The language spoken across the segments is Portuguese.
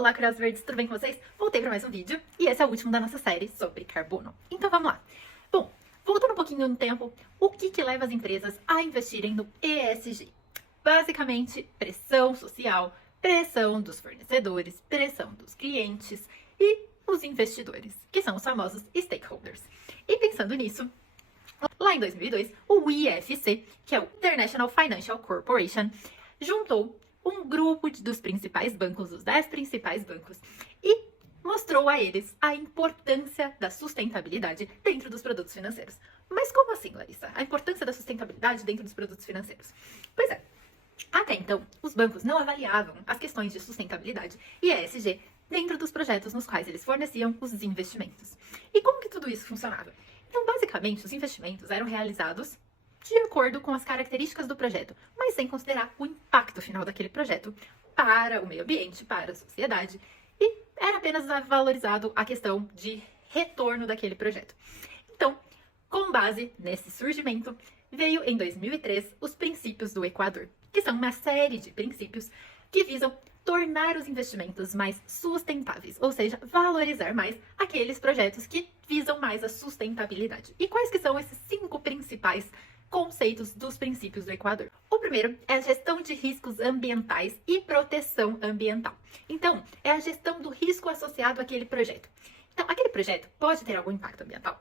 Olá, Curiosos Verdes, tudo bem com vocês? Voltei para mais um vídeo e esse é o último da nossa série sobre carbono. Então vamos lá. Bom, voltando um pouquinho no tempo, o que leva as empresas a investirem no ESG? Basicamente, pressão social, pressão dos fornecedores, pressão dos clientes e os investidores, que são os famosos stakeholders. E pensando nisso, lá em 2002, o IFC, que é o International Financial Corporation, juntou um grupo dos principais bancos, os 10 principais bancos, e mostrou a eles a importância da sustentabilidade dentro dos produtos financeiros. Mas como assim, Larissa? A importância da sustentabilidade dentro dos produtos financeiros? Pois é, até então, os bancos não avaliavam as questões de sustentabilidade e ESG dentro dos projetos nos quais eles forneciam os investimentos. E como que tudo isso funcionava? Então, basicamente, os investimentos eram realizados de acordo com as características do projeto, mas sem considerar o impacto final daquele projeto para o meio ambiente, para a sociedade, e era apenas valorizado a questão de retorno daquele projeto. Então, com base nesse surgimento, veio em 2003 os princípios do Equador, que são uma série de princípios que visam tornar os investimentos mais sustentáveis, ou seja, valorizar mais aqueles projetos que visam mais a sustentabilidade. E quais que são esses 5 principais conceitos dos princípios do Equador? O primeiro é a gestão de riscos ambientais e proteção ambiental. Então, é a gestão do risco associado àquele projeto. Então, aquele projeto pode ter algum impacto ambiental?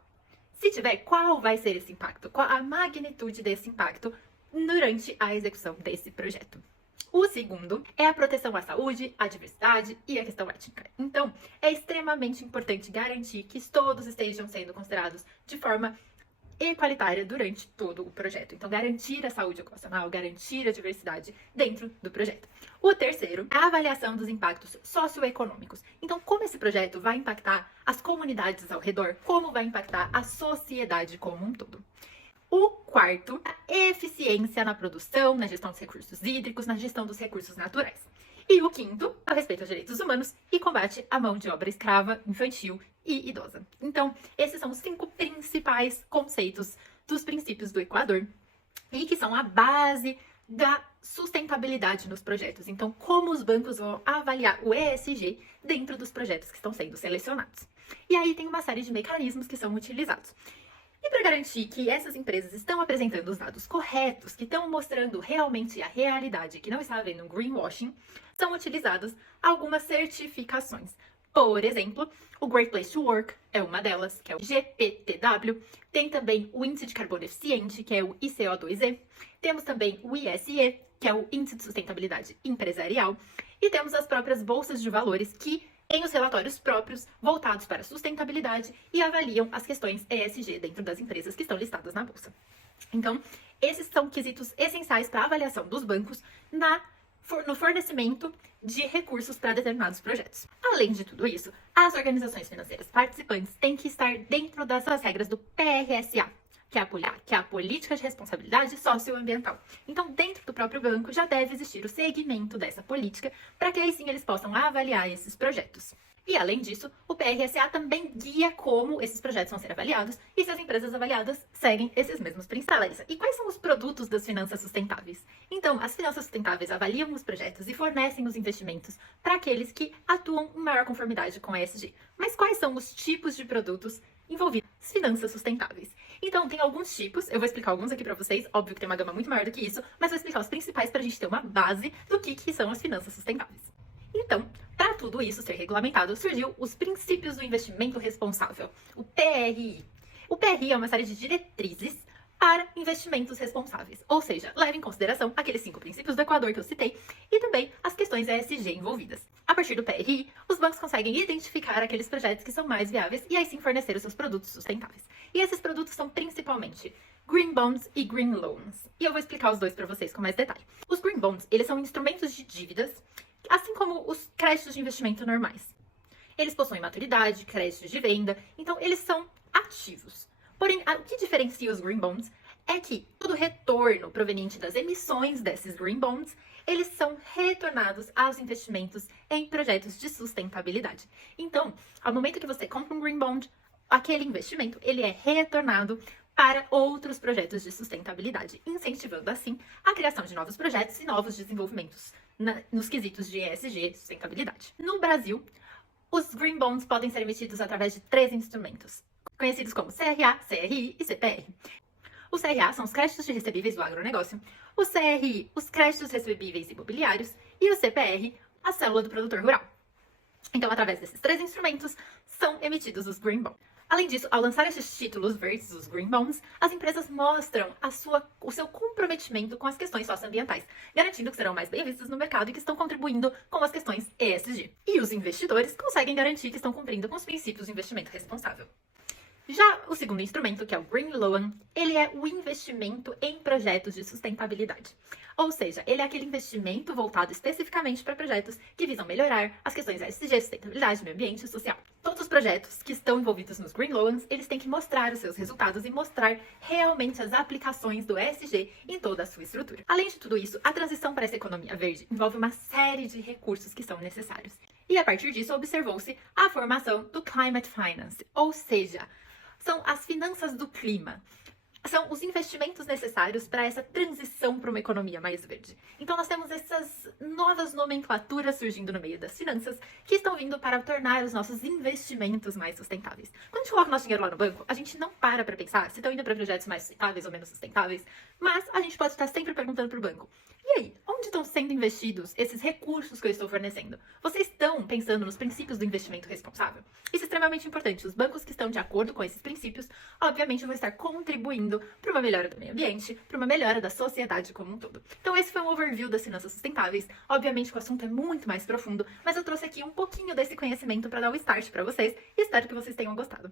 Se tiver, qual vai ser esse impacto? Qual a magnitude desse impacto durante a execução desse projeto? O segundo é a proteção à saúde, à diversidade e à questão étnica. Então, é extremamente importante garantir que todos estejam sendo considerados de forma equalitária durante todo o projeto. Então, garantir a saúde ocupacional, garantir a diversidade dentro do projeto. O terceiro é a avaliação dos impactos socioeconômicos. Então, como esse projeto vai impactar as comunidades ao redor, como vai impactar a sociedade como um todo. O quarto, a eficiência na produção, na gestão dos recursos hídricos, na gestão dos recursos naturais. E o quinto, é o respeito aos direitos humanos e combate à mão de obra escrava, infantil e idosa. Então, esses são os 5 principais conceitos dos princípios do Equador e que são a base da sustentabilidade nos projetos. Então, como os bancos vão avaliar o ESG dentro dos projetos que estão sendo selecionados. E aí tem uma série de mecanismos que são utilizados. E para garantir que essas empresas estão apresentando os dados corretos, que estão mostrando realmente a realidade, que não está havendo um greenwashing, são utilizadas algumas certificações. Por exemplo, o Great Place to Work é uma delas, que é o GPTW. Tem também o Índice de Carbono Eficiente, que é o ICO2E. Temos também o ISE, que é o Índice de Sustentabilidade Empresarial. E temos as próprias bolsas de valores, que têm os relatórios próprios voltados para a sustentabilidade e avaliam as questões ESG dentro das empresas que estão listadas na bolsa. Então, esses são quesitos essenciais para a avaliação dos bancos no fornecimento de recursos para determinados projetos. Além de tudo isso, as organizações financeiras participantes têm que estar dentro dessas regras do PRSA, que é a Política de Responsabilidade Socioambiental. Então, dentro do próprio banco já deve existir o segmento dessa política para que aí sim eles possam avaliar esses projetos. E além disso, o PRSA também guia como esses projetos vão ser avaliados e se as empresas avaliadas seguem esses mesmos princípios. E quais são os produtos das finanças sustentáveis? Então, as finanças sustentáveis avaliam os projetos e fornecem os investimentos para aqueles que atuam em maior conformidade com a ESG. Mas quais são os tipos de produtos envolvidos nas finanças sustentáveis? Então, tem alguns tipos, eu vou explicar alguns aqui para vocês, óbvio que tem uma gama muito maior do que isso, mas vou explicar os principais para a gente ter uma base do que são as finanças sustentáveis. Então, para tudo isso ser regulamentado, surgiu os princípios do investimento responsável, o PRI. O PRI é uma série de diretrizes para investimentos responsáveis, ou seja, leva em consideração aqueles 5 princípios do Equador que eu citei e também as questões ESG envolvidas. A partir do PRI, os bancos conseguem identificar aqueles projetos que são mais viáveis e aí sim fornecer os seus produtos sustentáveis. E esses produtos são principalmente Green Bonds e Green Loans. E eu vou explicar os dois para vocês com mais detalhe. Os Green Bonds, eles são instrumentos de dívidas, assim como os créditos de investimento normais. Eles possuem maturidade, créditos de venda, então eles são ativos. Porém, o que diferencia os Green Bonds é que todo retorno proveniente das emissões desses Green Bonds, eles são retornados aos investimentos em projetos de sustentabilidade. Então, ao momento que você compra um Green Bond, aquele investimento ele é retornado para outros projetos de sustentabilidade, incentivando assim a criação de novos projetos e novos desenvolvimentos nos quesitos de ESG e sustentabilidade. No Brasil, os Green Bonds podem ser emitidos através de 3 instrumentos, conhecidos como CRA, CRI e CPR. Os CRA são os créditos de recebíveis do agronegócio, o CRI, os créditos recebíveis imobiliários e o CPR, a célula do produtor rural. Então, através desses 3 instrumentos, são emitidos os Green Bonds. Além disso, ao lançar esses títulos verdes, os Green Bonds, as empresas mostram o seu comprometimento com as questões socioambientais, garantindo que serão mais bem vistas no mercado e que estão contribuindo com as questões ESG. E os investidores conseguem garantir que estão cumprindo com os princípios de investimento responsável. Já o segundo instrumento, que é o Green Loan, ele é o investimento em projetos de sustentabilidade. Ou seja, ele é aquele investimento voltado especificamente para projetos que visam melhorar as questões ESG, sustentabilidade, meio ambiente e social. Todos os projetos que estão envolvidos nos Green Loans, eles têm que mostrar os seus resultados e mostrar realmente as aplicações do ESG em toda a sua estrutura. Além de tudo isso, a transição para essa economia verde envolve uma série de recursos que são necessários. E a partir disso, observou-se a formação do Climate Finance, ou seja, são as finanças do clima. São os investimentos necessários para essa transição para uma economia mais verde. Então, nós temos essas novas nomenclaturas surgindo no meio das finanças que estão vindo para tornar os nossos investimentos mais sustentáveis. Quando a gente coloca o nosso dinheiro lá no banco, a gente não para pensar se estão indo para projetos mais sustentáveis ou menos sustentáveis, mas a gente pode estar sempre perguntando para o banco: e aí, onde estão sendo investidos esses recursos que eu estou fornecendo? Vocês estão pensando nos princípios do investimento responsável? Isso é extremamente importante. Os bancos que estão de acordo com esses princípios, obviamente, vão estar contribuindo para uma melhora do meio ambiente, para uma melhora da sociedade como um todo. Então, esse foi um overview das finanças sustentáveis. Obviamente, o assunto é muito mais profundo, mas eu trouxe aqui um pouquinho desse conhecimento para dar um start para vocês e espero que vocês tenham gostado.